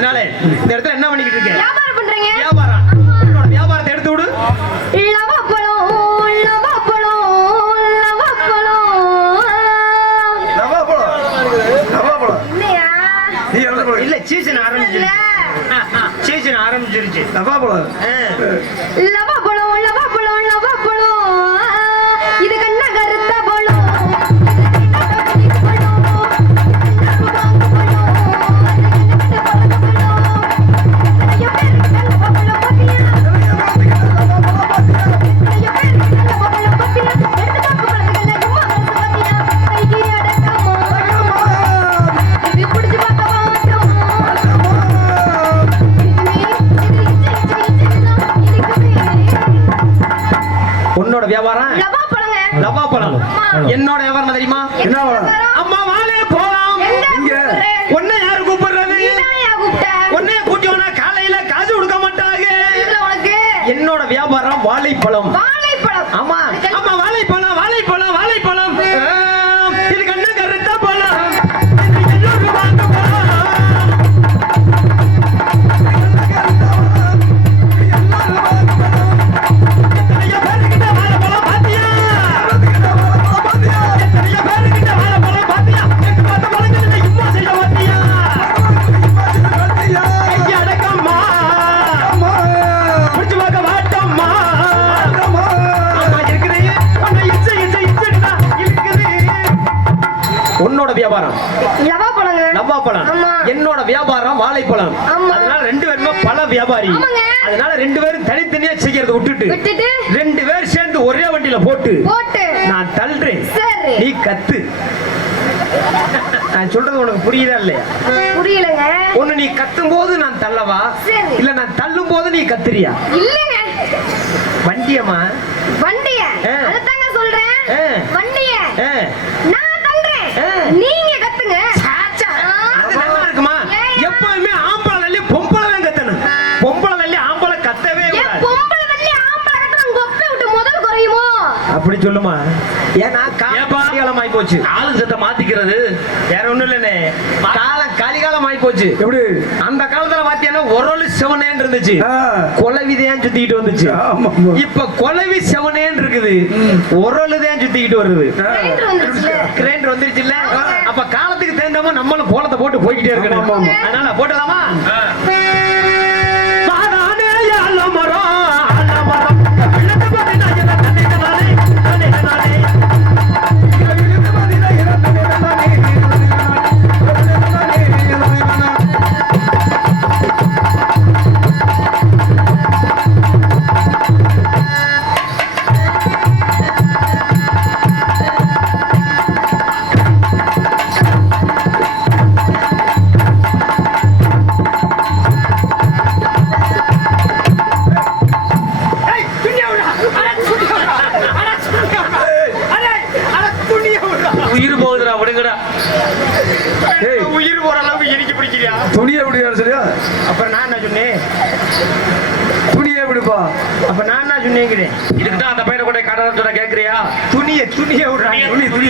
அதனால இந்த இடத்துல என்ன பண்ணிக்கிட்டு இருக்கேன் வியாபாரம் பண்றீங்க? வியாபாரம். உன்னோட வியாபாரத்தை எடுத்து விடு. போல இல்ல சீசன் ஆரம்பிச்சிருச்சு. சீசன் ஆரம்பிச்சிருச்சு. நவாப்பழம் ஆ. என்னோட வியாபாரம் தெரியுமா? என்ன அம்மா வாழை போலாம். இங்க. உன்னை யாரு கூப்பிடுறது? உன்னைய கூட்டி காலையில காசு கொடுக்க மாட்டாங்க. என்னோட வியாபாரம் வாழைப்பழம்? வியாபாரம். ஆமா. என்னோட வியாபாரம் வாழைப்பழம். அதனால ரெண்டு பேருமே பழ வியாபாரி. அதனால ரெண்டு பேரும் தனித்தனியா செய்யறத விட்டுட்டு ரெண்டு பேர் சேர்ந்து ஒரே வண்டியில போட்டு நான் தள்ளுறேன். நீ கத்து. நான் சொல்றது உனக்கு புரியுதா இல்லையா? புரியலங்க. ஒண்ணு நீ கத்தும் போது நான் தள்ளவா. இல்ல நான் தள்ளும் போது நீ கத்துறியா? இல்லங்க. வண்டியம்மா. வண்டிய. சொல்றேன். வண்டிய. போச்சு எப்படி? அந்த காலத்துல பாத்தீங்கன்னா ஒரு செவனேன்னு இருந்துச்சு. ஆ. கொலவிதான் சுத்திக்கிட்டு வந்துச்சு. இப்ப கொலவி செவனேன்னு இருக்குது. உரலுதான் சுத்திக்கிட்டு வருது. கிரைண்டர் கிரைண்டர் வந்துருச்சுல்ல? அப்ப காலத்துக்கு தகுந்தமா நம்மளும் போலத்தை போட்டு போய்கிட்டே இருக்கணும். அதனால போட்டலாமா துணியை துணியை விடுறாங்க துணி, துணி.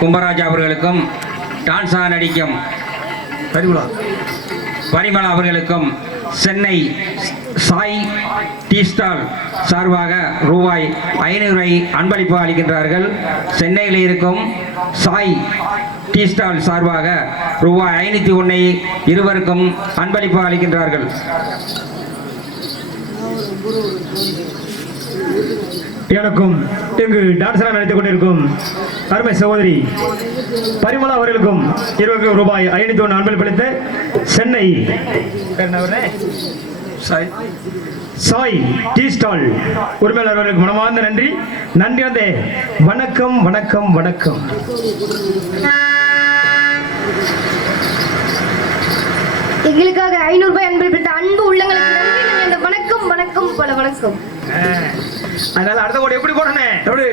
கும்பராஜா அவர்களுக்கும் டான்ஸாக நடிக்கும் பரிமளா அவர்களுக்கும் சென்னை சாய் டீ ஸ்டால் சார்பாக ரூபாய் ஐநூறை அன்பளிப்பு அளிக்கின்றார்கள். சென்னையில் இருக்கும் சாய் டீ ஸ்டால் சார்பாக ரூபாய் ஐநூற்றி ஒன்றை இருவருக்கும் அன்பளிப்பு அளிக்கின்றார்கள். எனக்கும் இங்கு டான்ஸராக நடித்துக் கொண்டிருக்கும் அருமை சகோதரி பரிமளா அவர்களுக்கும் இருபது ரூபாய் ஐநூத்தி ஒன்று அன்பளிப்பளித்த சென்னை பேர் என்ன அவரு? சாய். சாய் டீ ஸ்டால் உரிமையாளர் அவர்களுக்கு மனமார்ந்த நன்றி. நன்றி வந்து. வணக்கம் வணக்கம் வணக்கம். எங்களுக்காக ஐநூறு ரூபாய் அன்பளிப்பிட்ட அன்பு உள்ளங்களுக்கு வணக்கம் வணக்கம் பல வணக்கம். அதனால அடுத்த கோடி எப்படி போடணும்? எப்படி?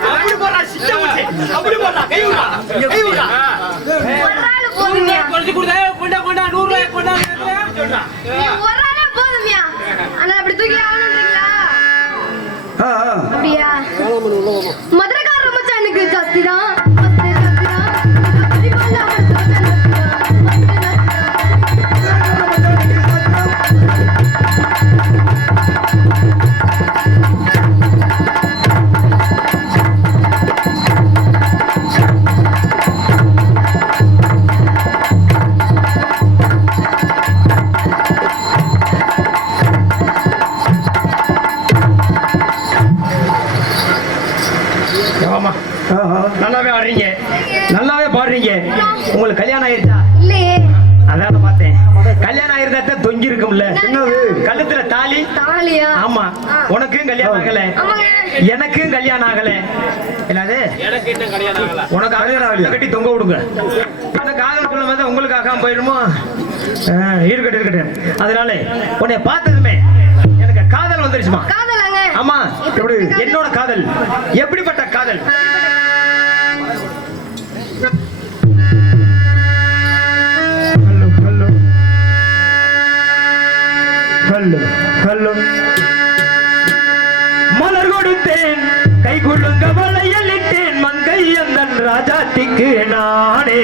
நாலாயிரம் கொடுத்து ஒரு ஆமா. உனக்கும் கல்யாணம் ஆகல. எனக்கும் கல்யாணம் ஆகல. என்னது? உனக்கு ஆகலையா? கட்டி தொங்க விடுங்க. அந்த காதல் சொல்லும் போது உங்களுக்கு ஆகாம போயிடுமோ இருக்கட்டும் இருக்கட்டும். அதனால உன்னை பார்த்ததுமே எனக்கு காதல் வந்துருச்சுமா? காதலாங்க. ஆமா? என்னோட காதல். எப்படிப்பட்ட காதல்? ராஜாத்திக்கு நானே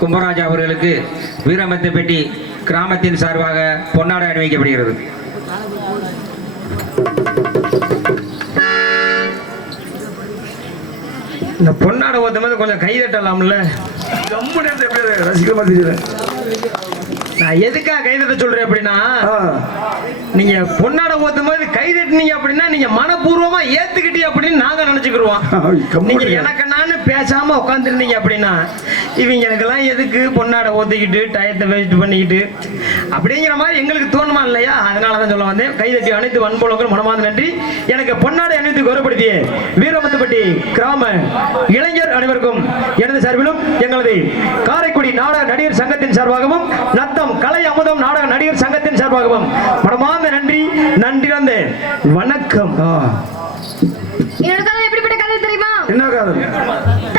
கும்பராஜா அவர்களுக்கு வீரமத்தப்பட்டி கிராமத்தின் சார்பாக பொன்னாடை அணிவிக்கப்படுகிறது. இந்த பொன்னாடை ஓத்தும் போது கொஞ்சம் கை தட்டலாம்ல? ரசிகமா தெரியுறேன் நான் எதுக்காக கை தட்ட சொல்றேன் அப்படின்னா நீங்க பொன்னாடை ஓத்தும் போது கை தட்டினீங்க அப்படின்னா நீங்க மனப்பூர்வமா ஏத்துக்கிட்டீங்க அப்படின்னு நாங்க நினைச்சுக்கிருவோம். நீங்க எனக்கு நான் பேசாம உட்காந்துருந்தீங்க அப்படின்னா இவங்களுக்கெல்லாம் எதுக்கு பொண்ணாடை ஓத்திக்கிட்டு டயத்தை வேஸ்ட் பண்ணிக்கிட்டு? அப்படிங்கிற மாதிரி எங்களுக்கு தோணுமா இல்லையா? அதனால தான் சொல்ல வந்தேன். கைதட்டி அனைத்து வன்புலங்கள் மனமார்ந்த நன்றி. எனக்கு பொன்னாடை அணிவித்து கௌரவப்படுத்திய வீரமத்துப்பட்டி கிராம இளைஞர் அனைவருக்கும் எனது சார்பிலும் எங்களது காரைக்குடி நாடக நடிகர் சங்கத்தின் சார்பாகவும் நத்தம் கலை அமுதம் நாடக நடிகர் சங்கத்தின் சார்பாகவும் மனமார்ந்த நன்றி. நன்றி வந்தேன். வணக்கம். என்ன காரணம்